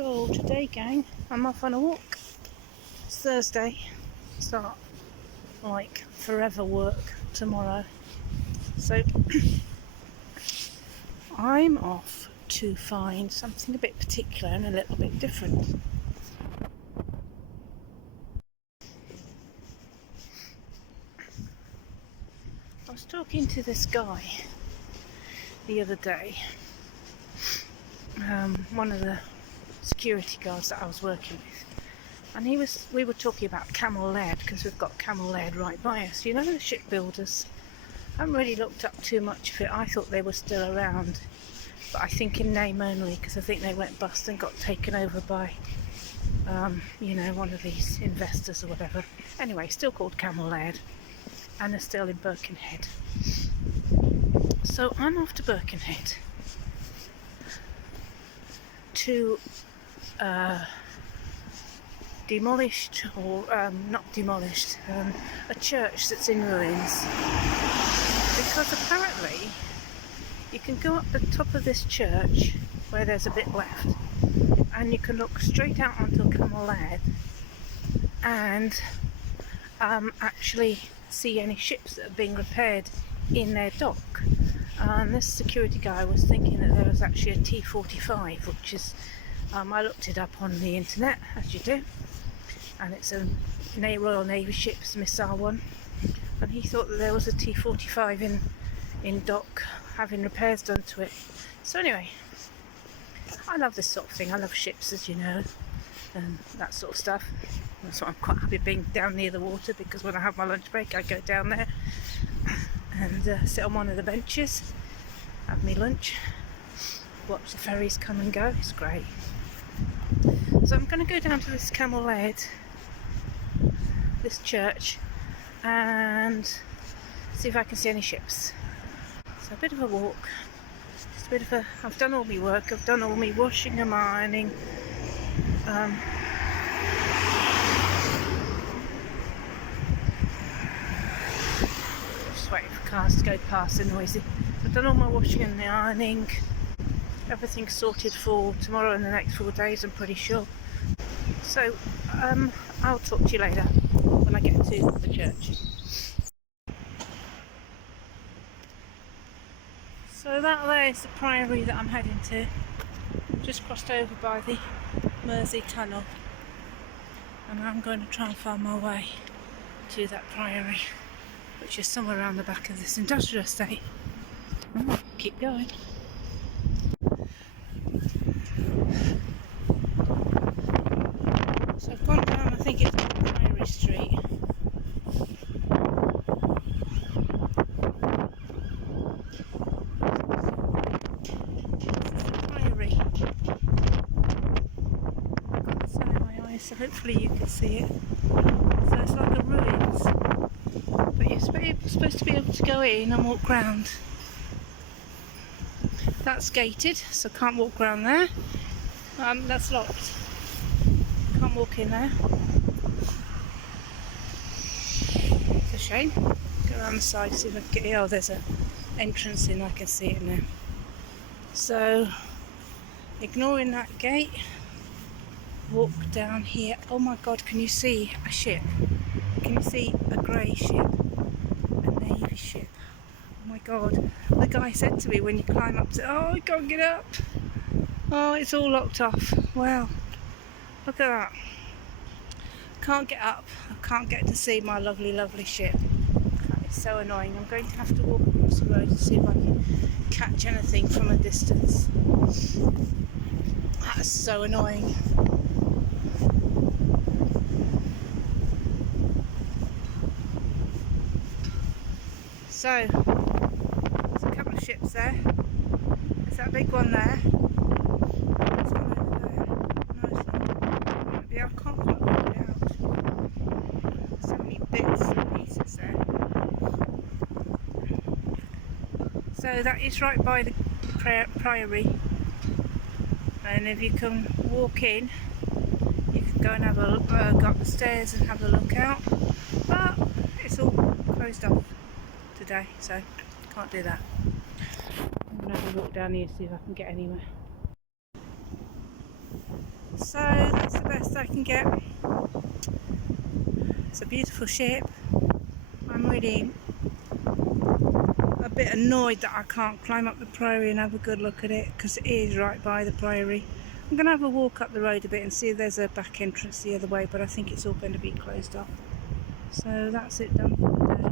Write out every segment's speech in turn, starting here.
So today, gang, I'm off on a walk. It's Thursday. Start like forever work tomorrow. So I'm off to find something a bit particular and a little bit different. I was talking to this guy the other day, one of the security guards that I was working with, and we were talking about camel lead, because we've got camel lead right by us. You know, the shipbuilders. I haven't really looked up too much of it. I thought they were still around, but I think in name only, because I think they went bust and got taken over by one of these investors or whatever. Anyway, still called camel lead, and they're still in Birkenhead. So I'm off to Birkenhead to demolished, or not demolished, a church that's in ruins, because apparently you can go up the top of this church where there's a bit left, and you can look straight out onto Camel Lead and actually see any ships that are being repaired in their dock. And this security guy was thinking that there was actually a T-45, which is, I looked it up on the internet, as you do, and it's a Royal Navy ship's missile one, and he thought that there was a T-45 in dock having repairs done to it. So anyway, I love this sort of thing. I love ships, as you know, and that sort of stuff. That's why I'm quite happy being down near the water, because when I have my lunch break I go down there and sit on one of the benches, have me lunch, watch the ferries come and go. It's great. So I'm going to go down to this Camel Lead, this church, and see if I can see any ships. So a bit of a walk, just a bit of a, I've done all my work, I've done all my washing and ironing, just waiting for cars to go past, they're noisy. So I've done all my washing and the ironing, everything's sorted for tomorrow and the next 4 days, I'm pretty sure. So I'll talk to you later when I get to the church. So that there is the Priory that I'm heading to. Just crossed over by the Mersey Tunnel, and I'm going to try and find my way to that Priory, which is somewhere around the back of this industrial estate. Keep going. So I've gone down, I think it's Priory Street. Priory. I've got the sun in my eyes, so hopefully you can see it. So it's like a ruins, but you're supposed to be able to go in and walk round. That's gated, so can't walk around there. That's locked. Can't walk in there. It's a shame. Go around the side, see if I can get. Oh, there's an entrance in. I can see it now. So, ignoring that gate, walk down here. Oh my God! Can you see a ship? Can you see a grey ship? A navy ship. Oh my God! The guy said to me when you climb up, "Oh, I can't get up. Oh, it's all locked off." Wow. Look at that. Can't get up. I can't get to see my lovely, lovely ship. It's so annoying. I'm going to have to walk across the road to see if I can catch anything from a distance. That's so annoying. So, there's a couple of ships there. There's that big one there. There's one over there. Nice one. Yeah, I can't quite work it out. So many bits and pieces there. So that is right by the Priory. And if you can walk in, you can go and have a go up the stairs and have a look out. But it's all closed off today, so can't do that. I'm going to have a walk down here, see if I can get anywhere. So that's the best I can get. It's a beautiful ship. I'm really a bit annoyed that I can't climb up the Priory and have a good look at it, because it is right by the Priory. I'm going to have a walk up the road a bit and see if there's a back entrance the other way, but I think it's all going to be closed off. So that's it done for the day.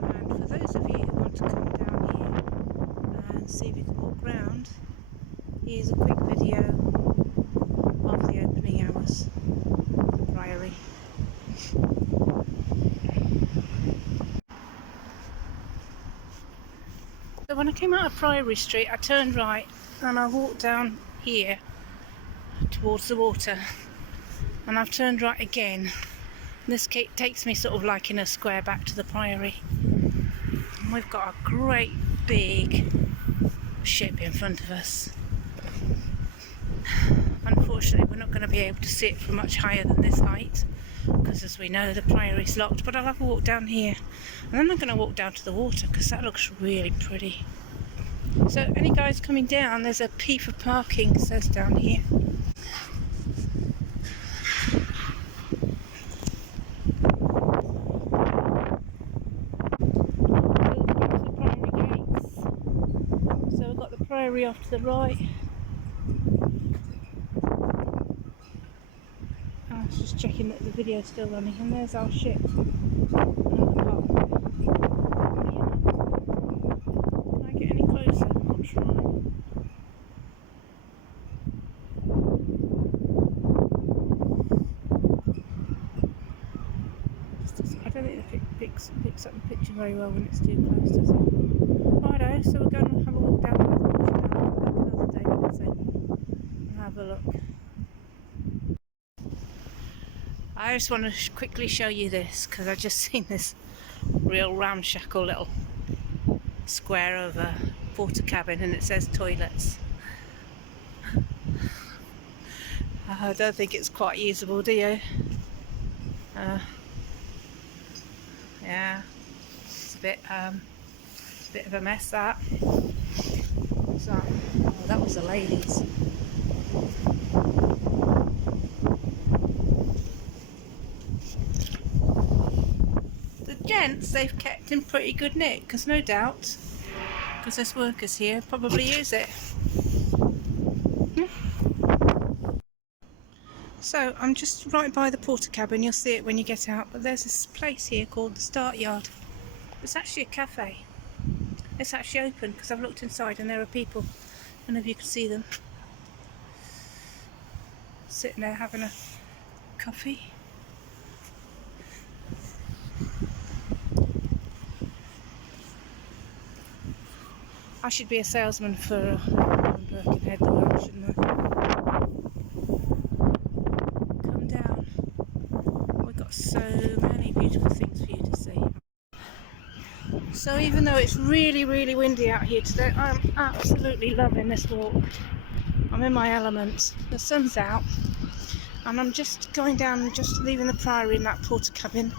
And for those of you who want to come down here and see if you can walk round, here's a quick video of the opening hours of the Priory. So when I came out of Priory Street, I turned right and I walked down here towards the water, and I've turned right again. This takes me sort of like in a square back to the Priory, and we've got a great big ship in front of us. Unfortunately, we're not going to be able to see it from much higher than this height, because as we know, the Priory's locked. But I'll have a walk down here, and then I'm going to walk down to the water, because that looks really pretty. So any guys coming down, there's a P for parking, says down here. So we've got the Priory off to the right. I was just checking that the video's still running, and there's our ship. Another part. Can I get any closer? I'll try. I don't think it picks up the picture very well when it's too close, does it? Righto, so we're going to have a walk down by the water now. I'll come back another day with it and have a look. I just want to quickly show you this, because I've just seen this real ramshackle little square of a porter cabin, and it says toilets. I don't think it's quite usable, do you? Yeah, it's a bit of a mess, that. What's that? Oh, that was the ladies. The gents, they've kept in pretty good nick, because no doubt, because there's workers here, probably use it. So I'm just right by the porter cabin. You'll see it when you get out, but there's this place here called the Start Yard. It's actually a cafe. It's actually open, because I've looked inside and there are people. I don't know if you can see them sitting there having a coffee. I should be a salesman for Birkenhead, though, shouldn't I? Come down. We've got so many beautiful things for you to see. So even though it's really, really windy out here today, I'm absolutely loving this walk. I'm in my element. The sun's out, and I'm just going down, just leaving the Priory in that porter cabin,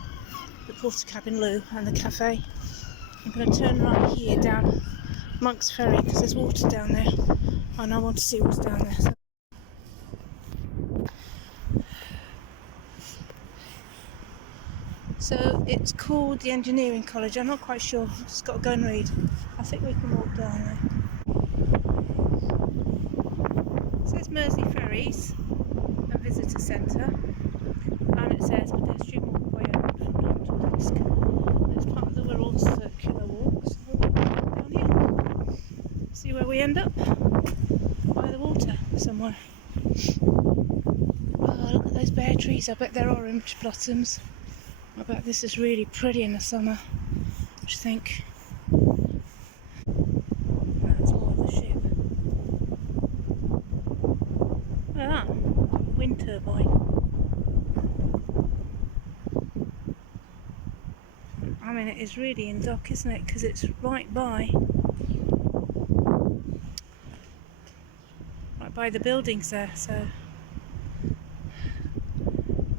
the porter cabin loo and the cafe. I'm going to turn right here down Monk's Ferry, because there's water down there, and I want to see what's down there. So it's called the Engineering College. I'm not quite sure. I've just got to go and read. I think we can walk down there. It says Mersey Ferries and Visitor Centre, and it says pedestrian walkway open from dawn to dusk. It's part of the Wirral circular walk, so we'll walk down here. See where we end up? By the water somewhere. Oh, look at those bare trees. I bet they're orange blossoms. I bet this is really pretty in the summer. What do you think? That's more of the ship. Look at that. Wind turbine. I mean, it is really in dock, isn't it? Because it's right by the buildings there, so it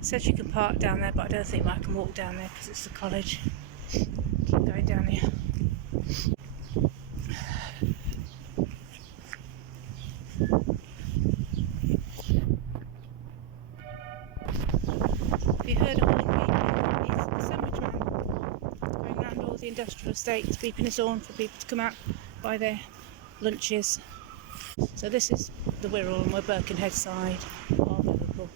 says you can park down there, but I don't think I can walk down there because it's the college. Keep going down here. Have you heard of him? He's a sandwich man going around all the industrial estates, beeping his horn for people to come out, buy their lunches. So this is the Wirral, and we're Birkenhead side of Liverpool.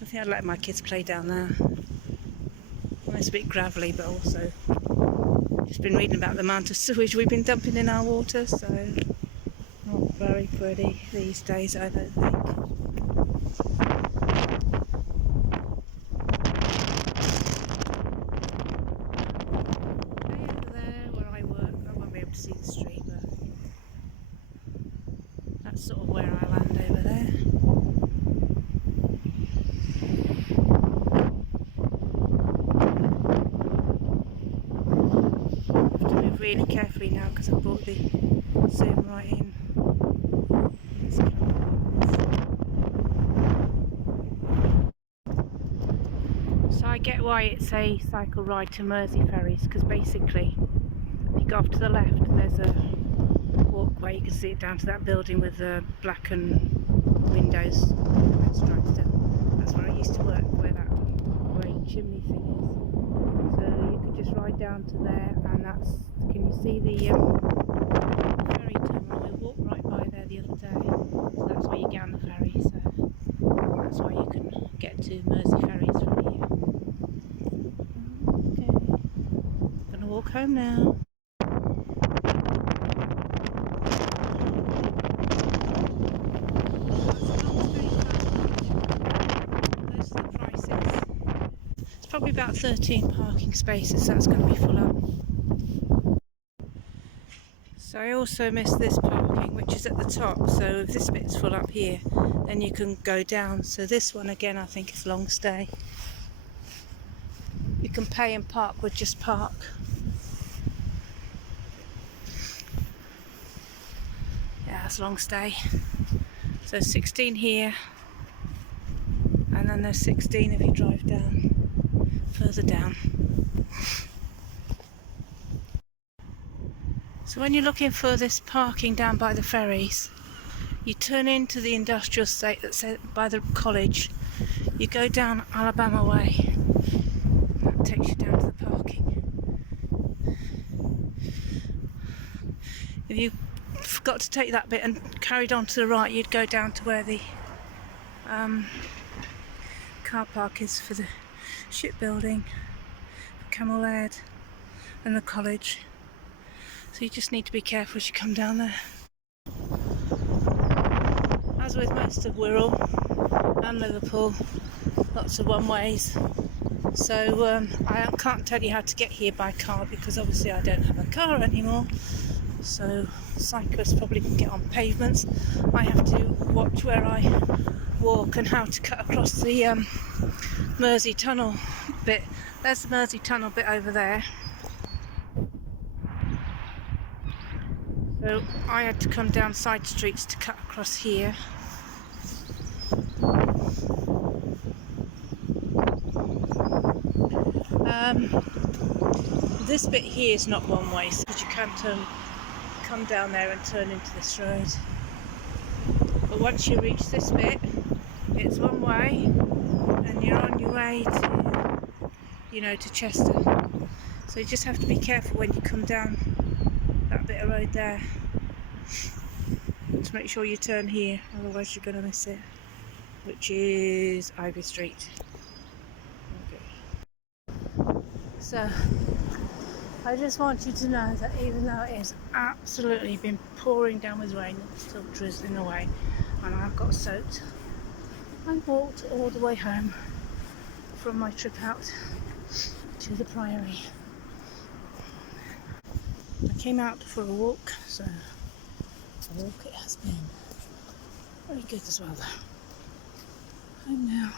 I think I'd let my kids play down there. Well, it's a bit gravelly, but also just been reading about the amount of sewage we've been dumping in our water, so not very pretty these days, I don't think. Way over there where I work, I won't be able to see the street, but that's sort of where I land over there. Really carefully now because I brought the zoom right in. So I get why it's a cycle ride to Mersey ferries, because basically if you go off to the left there's a walkway, you can see it down to that building with the blackened windows and stripes down. That's where I used to work, where that grey chimney thing is. So you could just ride down to there, and that's, can you see the ferry terminal? We walked right by there the other day, so that's where you get on the ferry, so that's why you can get to Mersey ferries from here. Okay, gonna walk home now. Those are the prices. It's probably about 13 parking spaces, so that's going to be full up. So I also missed this parking, which is at the top, so if this bit's full up here then you can go down. So this one again I think is long stay. You can pay and park with just park. Yeah, that's long stay. So 16 here, and then there's 16 if you drive down, further down. So when you're looking for this parking down by the ferries, you turn into the industrial estate that's by the college, you go down Alabama Way, that takes you down to the parking. If you forgot to take that bit and carried on to the right, you'd go down to where the car park is for the shipbuilding, Camel Head and the college. So you just need to be careful as you come down there. As with most of Wirral and Liverpool, lots of one-ways. So I can't tell you how to get here by car because obviously I don't have a car anymore. So cyclists probably can get on pavements. I have to watch where I walk and how to cut across the Mersey Tunnel bit. There's the Mersey Tunnel bit over there. So I had to come down side streets to cut across here. This bit here is not one way, so you can come down there and turn into this road. But once you reach this bit, it's one way, and you're on your way to, to Chester. So you just have to be careful when you come down that bit of road there to make sure you turn here, otherwise you're going to miss it, which is Ivy Street. Okay. So I just want you to know that even though it has absolutely been pouring down with rain, it's still drizzling away and I've got soaked. I walked all the way home from my trip out to the Priory. I came out for a walk, so a walk it has been. Very good as well though. Home now.